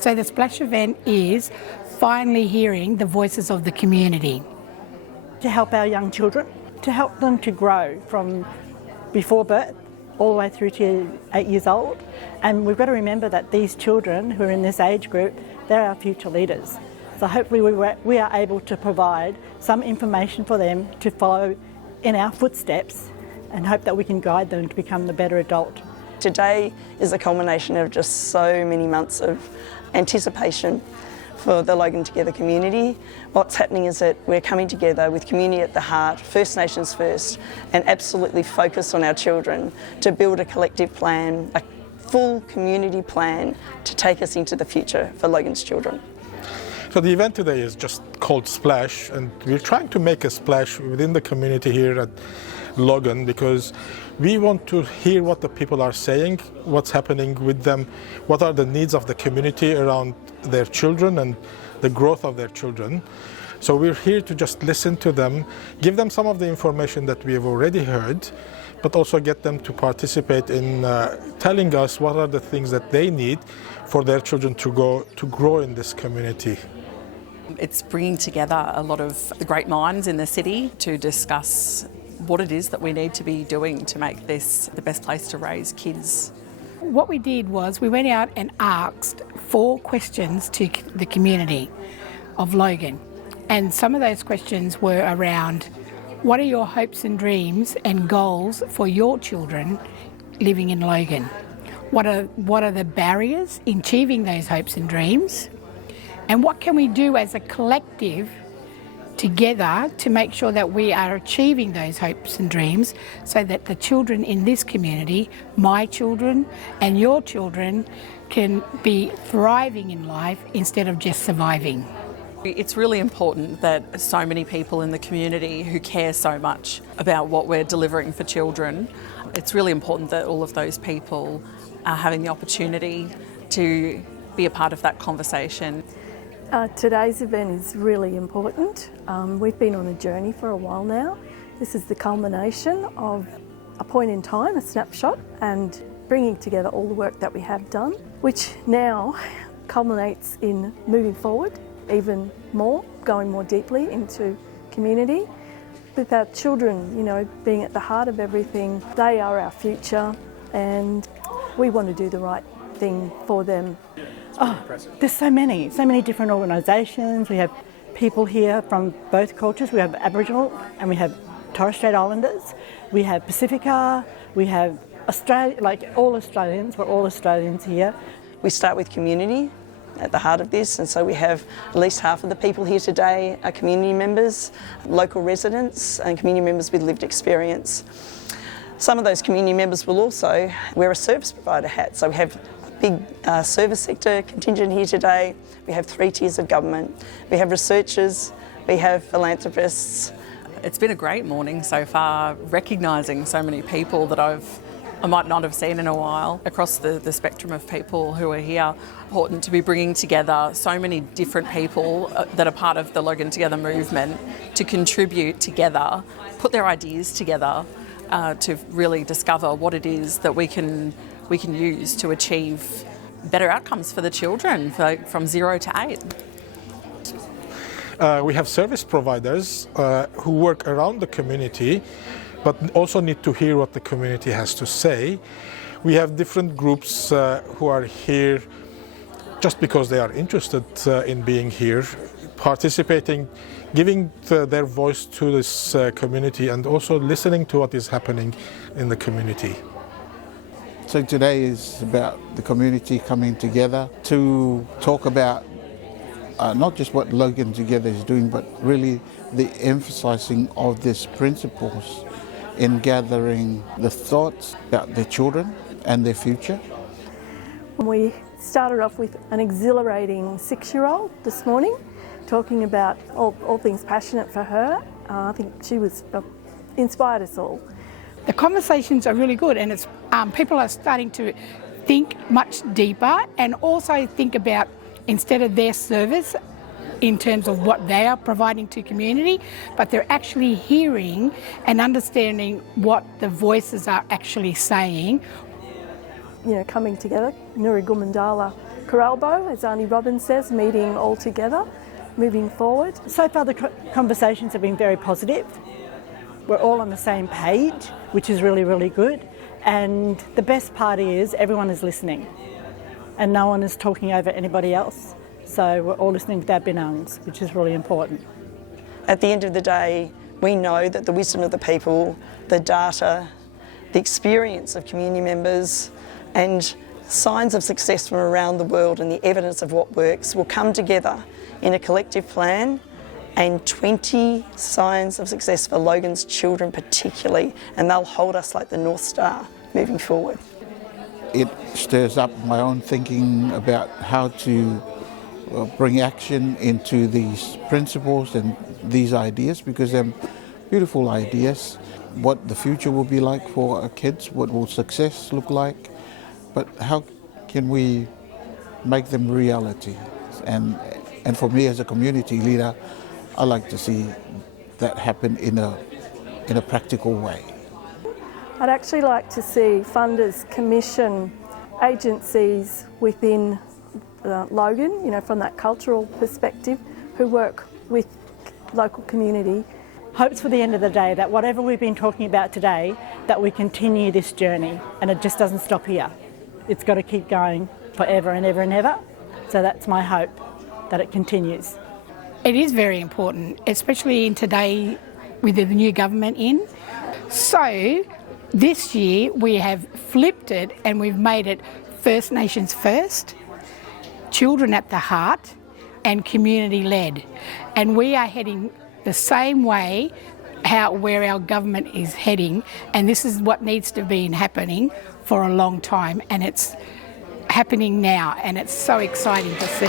So the Splash event is finally hearing the voices of the community. To help our young children, to help them to grow from before birth all the way through to 8 years old. And we've got to remember that these children who are in this age group, they're our future leaders. So hopefully we are able to provide some information for them to follow in our footsteps and hope that we can guide them to become the better adult. Today is a culmination of just so many months of anticipation for the Logan Together community. What's happening is that we're coming together with community at the heart, First Nations first, and absolutely focused on our children to build a collective plan, a full community plan to take us into the future for Logan's children. So the event today is just called Splash, and we're trying to make a splash within the community here at Logan because we want to hear what the people are saying, what's happening with them, what are the needs of the community around their children and the growth of their children. So we're here to just listen to them, give them some of the information that we have already heard, but also get them to participate in telling us what are the things that they need for their children to grow in this community. It's bringing together a lot of the great minds in the city to discuss what it is that we need to be doing to make this the best place to raise kids. What we did was we went out and asked 4 questions to the community of Logan. And some of those questions were around what are your hopes and dreams and goals for your children living in Logan? What are the barriers in achieving those hopes and dreams? And what can we do as a collective together to make sure that we are achieving those hopes and dreams so that the children in this community, my children and your children, can be thriving in life instead of just surviving. It's really important that so many people in the community who care so much about what we're delivering for children, it's really important that all of those people are having the opportunity to be a part of that conversation. Today's event is really important. We've been on a journey for a while now. This is the culmination of a point in time, a snapshot, and bringing together all the work that we have done, which now culminates in moving forward even more, going more deeply into community. With our children, being at the heart of everything, they are our future and we want to do the right thing for them. There's so many different organisations. We have people here from both cultures. We have Aboriginal and we have Torres Strait Islanders. We have Pacifica. We have Australia, like all Australians. We're all Australians here. We start with community at the heart of this, and so we have at least half of the people here today are community members, local residents and community members with lived experience. Some of those community members will also wear a service provider hat, so we have big service sector contingent here today. We have 3 tiers of government. We have researchers, we have philanthropists. It's been a great morning so far, recognising so many people that I might not have seen in a while across the spectrum of people who are here. Important to be bringing together so many different people that are part of the Logan Together movement to contribute together, put their ideas together to really discover what it is that we can use to achieve better outcomes for the children from 0 to 8. We have service providers who work around the community but also need to hear what the community has to say. We have different groups who are here just because they are interested in being here, participating, giving their voice to this community and also listening to what is happening in the community. So today is about the community coming together to talk about not just what Logan Together is doing, but really the emphasising of these principles in gathering the thoughts about their children and their future. We started off with an exhilarating 6-year-old this morning, talking about all things passionate for her. I think she inspired us all. The conversations are really good, and it's people are starting to think much deeper and also think about, instead of their service in terms of what they are providing to community, but they're actually hearing and understanding what the voices are actually saying. Coming together, Nuri Gumandala Coralbo, as Auntie Robin says, meeting all together, moving forward. So far the conversations have been very positive. We're all on the same page, which is really, really good. And the best part is everyone is listening and no one is talking over anybody else. So we're all listening with our binangs, which is really important. At the end of the day, we know that the wisdom of the people, the data, the experience of community members and signs of success from around the world and the evidence of what works will come together in a collective plan, and 20 signs of success for Logan's children particularly, and they'll hold us like the North Star moving forward. It stirs up my own thinking about how to bring action into these principles and these ideas, because they're beautiful ideas. What the future will be like for our kids, what will success look like, but how can we make them reality? And for me as a community leader, I like to see that happen in a practical way. I'd actually like to see funders commission agencies within Logan, you know, from that cultural perspective, who work with local community. Hopes for the end of the day that whatever we've been talking about today, that we continue this journey and it just doesn't stop here. It's got to keep going forever and ever and ever. So that's my hope, that it continues. It is very important, especially in today with the new government in. So this year we have flipped it and we've made it First Nations first, children at the heart and community led. And we are heading the same way where our government is heading, and this is what needs to be happening for a long time, and it's happening now, and it's so exciting to see.